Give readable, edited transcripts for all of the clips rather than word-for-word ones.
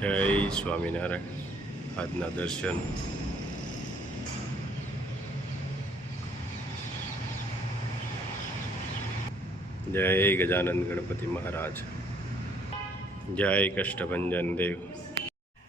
જય સ્વામિનારાયણ. આજના દર્શન જય ગજાનંદ ગણપતિ મહારાજ, જય કષ્ટભંજન દેવ.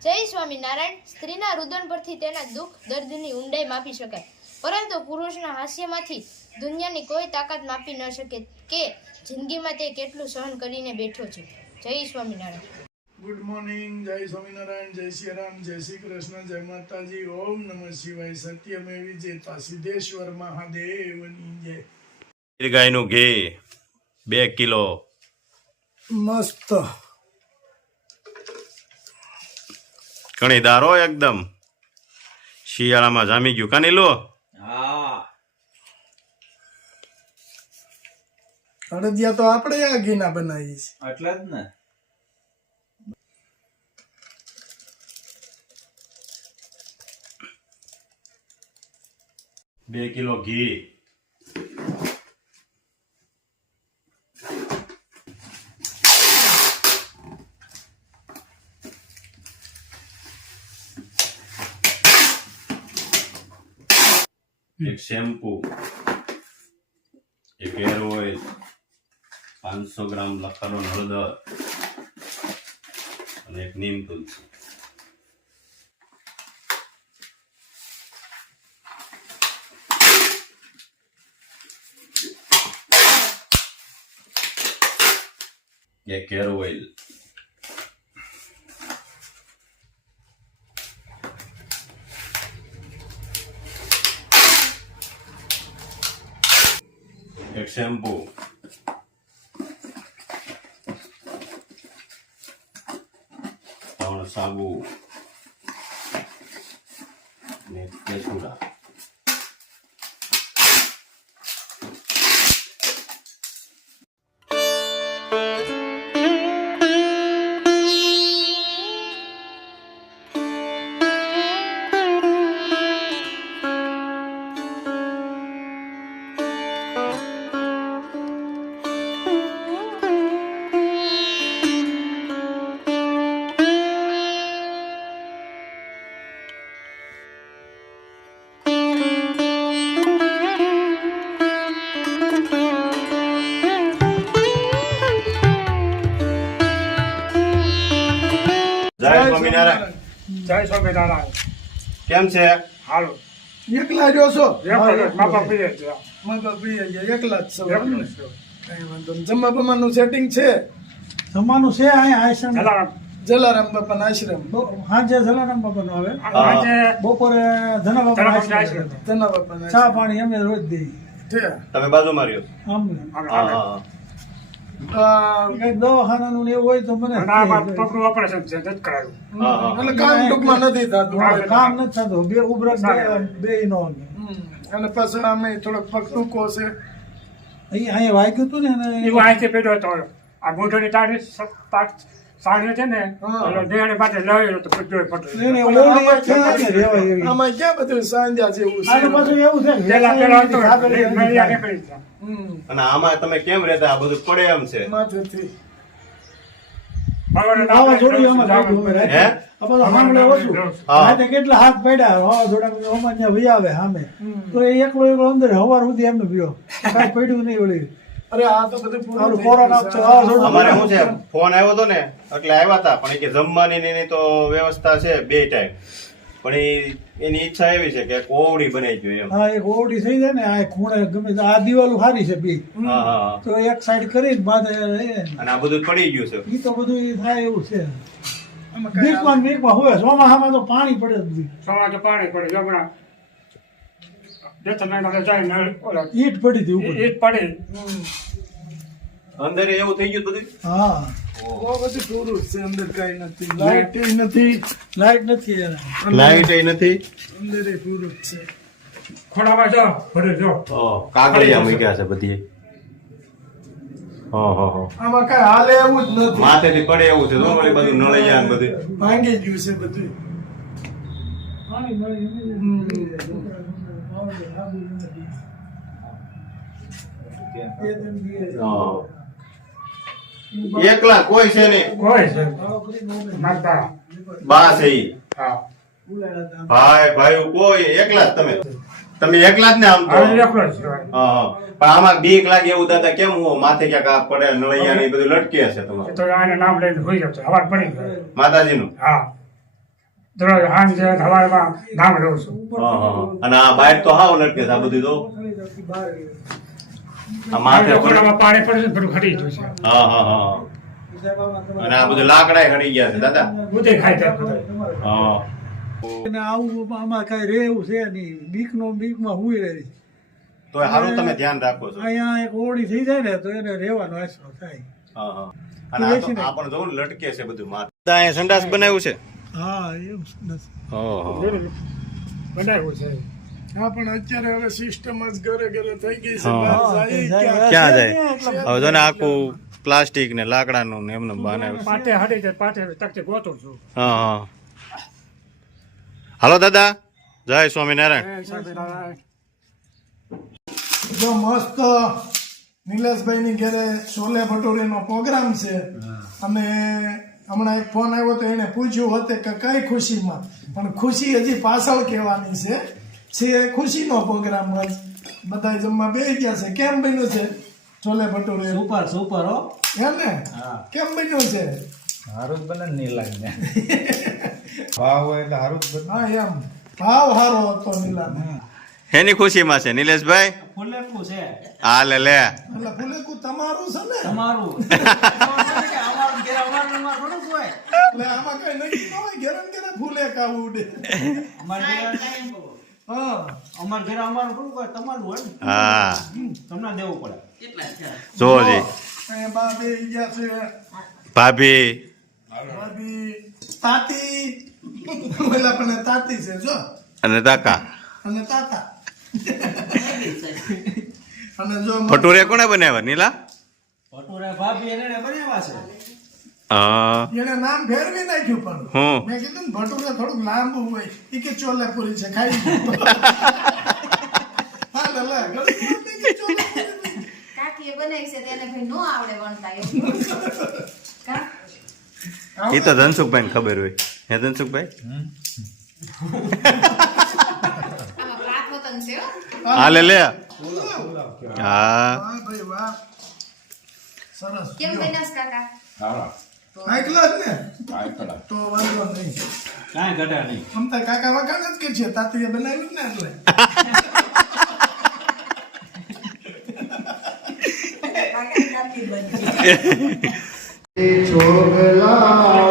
જય સ્વામિનારાયણ. સ્ત્રીના રુદન પરથી તેના દુઃખ દર્દની ઊંડાઈ માપી શકાય, પરંતુ પુરુષના હાસ્યમાંથી દુનિયાની કોઈ તાકાત માપી ન શકે કે જિંદગીમાં તે કેટલું સહન કરીને બેઠો છે. જય સ્વામિનારાયણ. Good morning. જય સ્વામિનારાયણ. જય શ્રી રામ. જય શ્રી કૃષ્ણ. જય માતાજી. ઓમ નમઃ શિવાય. સત્યમેવ જયતા. સિદ્ધેશ્વર મહાદેવની જય. ગાયનું ઘી 2 કિલો. મસ્ત ઘણી દારો એકદમ શિયાળામાં જામી ગયું કાની લો. અડદિયા તો આપણે આ ઘીના બનાવીએ છીએ એટલે જ ને. બે કિલો ઘી, એક શેમ્પુ, એક હેર ઓઇલ, 500 ગ્રામ લખાનો હળદર અને એક નીમ તુલસી. એક હેર ઓઇલ, એક શેમ્પુ, ત્રણ સાબુ ને કેસુડા. જય સ્વામિનારાયણ. જય સ્વામિનારાયણ. કેમ છે? હાલો એકલા જો છો? બાપા પ્રિય છે. મારા પ્રિય છે, એકલા જ છો. એકલો જ છું. કઈ વાંધો નહીં. જમવા બમવાનું સેટિંગ છે? જમવાનું છે અહીંયા આશ્રમ જલારામ. જલારામ બાપાના આશ્રમ. સાંજે જલારામ બાપાનો આવે, આજે બપોરે ધના બાપાનો જલારામ આશ્રમ. આશ્રમ. ધના બાપાના ચા આશ્રમ. પાણી અમે રોજ દઈએ. છે. તમે બાજુમાં રહ્યો? આમ હા હા. કઈક દવાખાનાનું ને એવું હોય તો મને અને આ મારું પગનું ઓપરેશન છે તે જ કરાયું. એટલે કામ ટૂંકમાં નથી થતું. કામ નથી થતું, બે ઉભરત બે નો આવે. અને પાછું આમે થોડોક પગ ટૂંકો છે. અહીંયા વાગ્યું હતું ને એને એવું અહીંથી પેડો હતો. આ મોઢાની તાળી સાડી છે ને હા. એટલે દેહાડી પાસે લાવેલો તો પેડો ફટો. એને ઓરડી એક છે ને રહેવાય એવી. આમાં ક્યાં બધું સાંધ્યા જેવું છે. આનું પાછું એવું છે ને, પેલા હતો ખાધેલી મેળિયા નીકળી ગયા. અને આમાં તમે કેમ રહેતા? આ બધું પડે એમ છે. માથેથી વાવાઝોડું આમાં લાગ્યું અમે રાતે. હે? આ બધું સાંભળે ઓછું. હા. રાતે કેટલા હાથ પડ્યા વાવાઝોડા અમારે ત્યાં વહી આવે સામે, તો એ એકલો અંદર હવાર સુધી એમને પીયો, કાંઈ પડ્યું નહીં. ઓલી અરે આ તો બધું પૂરું આનું થઈ કોરોના ગયું છે. વાવાઝોડું અમારે શું છે, ફોન આવ્યો હતો ને એટલે આવ્યા હતા, પણ એ કે જમવાની ને એની તો વ્યવસ્થા છે 2 ટાઈમ, પણ એની ઈચ્છા એવી છે કે કોવડી બનાવી જોઈએ એમ. હા, એક ઓવડી થઈ જાય ને આ ખૂણે ગમે તે, આ દિવાલો સારી છે બી, હા હા. તો એક સાઈડ કરીને બાદ અને આ બધું પડી ગયું છે. ઈ તો બધું ઈ થાય એવું છે. આમાં કાંઈ મીકમાં હવે ચોમાસામાં તો પાણી પડે જ બધું. સવારે તો પાણી પડે જમણા જતનાના જાય નળ ઓલા ઈટ પડી હતી ઉપર. ઈટ પડે. અંદર એવું થઈ ગયું બધું. હા, બહુ બધું પૂરું જ છે. અંદર કાંઈ નથી. લાઈટ નથી. લાઈટ નથી એને. લાઈટ નથી. અંદર પૂરું જ છે. ખોડામાં જાઓ ભરે જો. કાગળિયા મૂક્યા છે બધી. હા હા હા. આમાં કાંઈ હાલે એવું જ નથી. માથેથી પડે એવું છે. જો ઓલી બધું નળિયા ને બધું. ભાંગી ગયું છે બધું. પાણી મળી એકલા કોઈ છે નહીં. કોઈ છે માતા બા છે ઈ. હા ભાઈ ભાઈ કોઈ એકલા જ તમે એકલા જ ને આમ તો હા એકલો જ છે. હા હા. પણ આમાં બીક લાગે એવું દાદા કેમ હું માથે ક્યાંક આ પડે નળિયા ને ઈ બધું લટકે હશે એ તમારું તો આને નામ લઈને હોઈ જતો હવાર પડી ગયો. માતાજીનું હા દરરોજ સાંજે સવારમાં નામ લઉં છું. હા હા. અને આ બાઈક તો હાવ લટકે છે આ બધું તો આ માથે પડે. રસોડામાં પાણી પડે છે બધું ખરી ગયું છે. હા હા હા. અને આ બધું લાકડા હળી ગયા છે દાદા. બધે ખાઈ જાય બધા. હા અને આવું આમાં કઈ રે એવું છે નહીં, બીકમાં હુઈ રહે. તો હારું તમે ધ્યાન રાખો છો. અહીંયા એક ઓળી થઈ જાય ને તો એને રહેવાનો આશરો થાય. હા હા. અને આ તો આ પણ જોઉં ને લટકે છે બધું માથે. અહીંયા સંડાસ બનાવ્યું છે. હા એમ નથી. ઓહો. બનાવ્યું છે. હા પણ અત્યારે હવે સિસ્ટમ જ ઘરે ઘરે થઈ ગઈ છે. હા. બહાર જાય ક્યાં જાય હવે જો ને આખું પ્લાસ્ટિક ને લાકડાનું ને એમનું બનાવ્યું છે. પાટે હાડી જાય પાટે તકતે ગોતું છું. હા હા. હાલો દાદા જય સ્વામિનારાયણ. જો મસ્ત નિલેશભાઈ ની ઘરે છોલે ભટુરેનો પ્રોગ્રામ છે અને હમણાં એક ફોન આવ્યો તો એને પૂછ્યું હતું કે કઈ ખુશીમાં, પણ ખુશી હજી પાછળ કહેવાની છે ખુશીનો પ્રોગ્રામ જ. બધા જમવા બેસી ગયા છે. કેમ બન્યું છે છોલે ભટુરે? સુપર હો. એમ ને કેમ બન્યું છે? હારું જ બને ને નહીં લાગે. ભાવ હોય એટલે હારું જ બને. હા એમ ભાવ સારો હતો નીલા. એની ખુશીમાં છે નિલેશભાઈ. ફૂલેકું છે. હા લે લે. એટલે ફૂલેકું તમારું છે ને? તમારું. અમારું ઘેર અમારું થોડુંક હોય. એટલે આમાં કઈ નક્કી ન હોય. ઘેરે ને ઘેરે ફૂલેક આવું ઉડે. હા અમાર ઘેર અમારું થોડુંક હોય, તમારું હોય ને. હા તમને દેવું પડે. જોજી અહીંયા બા બે ગયા છે. ભાભી ભાભી તાતી ઓલા પણ તાતી છે જો, અને કાકા. અને તાતા અને જો ભટુરે કોને બનાવ્યા નીલા? ભટુરે ભાભી એને બનાવ્યા છે. હા એને નામ ફેરવી નાખ્યું પણ હું મેં કીધું ને ભટુરે થોડુંક લાંબુ હોય ઈ કે ચોલેપુરી છે ખાઈ હા લે ઘડી કે ચોલેપુરી. કાકીએ બનાવી છે તેને ભાઈ નો આવડે વણતા એવું. કા? એ તો ધનસુખભાઈ ને ખબર હોય. હે ધનસુખભાઈ? આમાં પાક વતન છે હો. હા લે લે. હા વાહ ભાઈ વાહ સરસ. કેમ બન્યાસ કાકા? આટલો જ ને તો વાંધો નહીં. કાંઈ ઘટા નહીં. મમતા કાકા વખાણ જ કે છે તાતીએ બનાવ્યું ને એટલે કાકા કાકી બની. છોગલા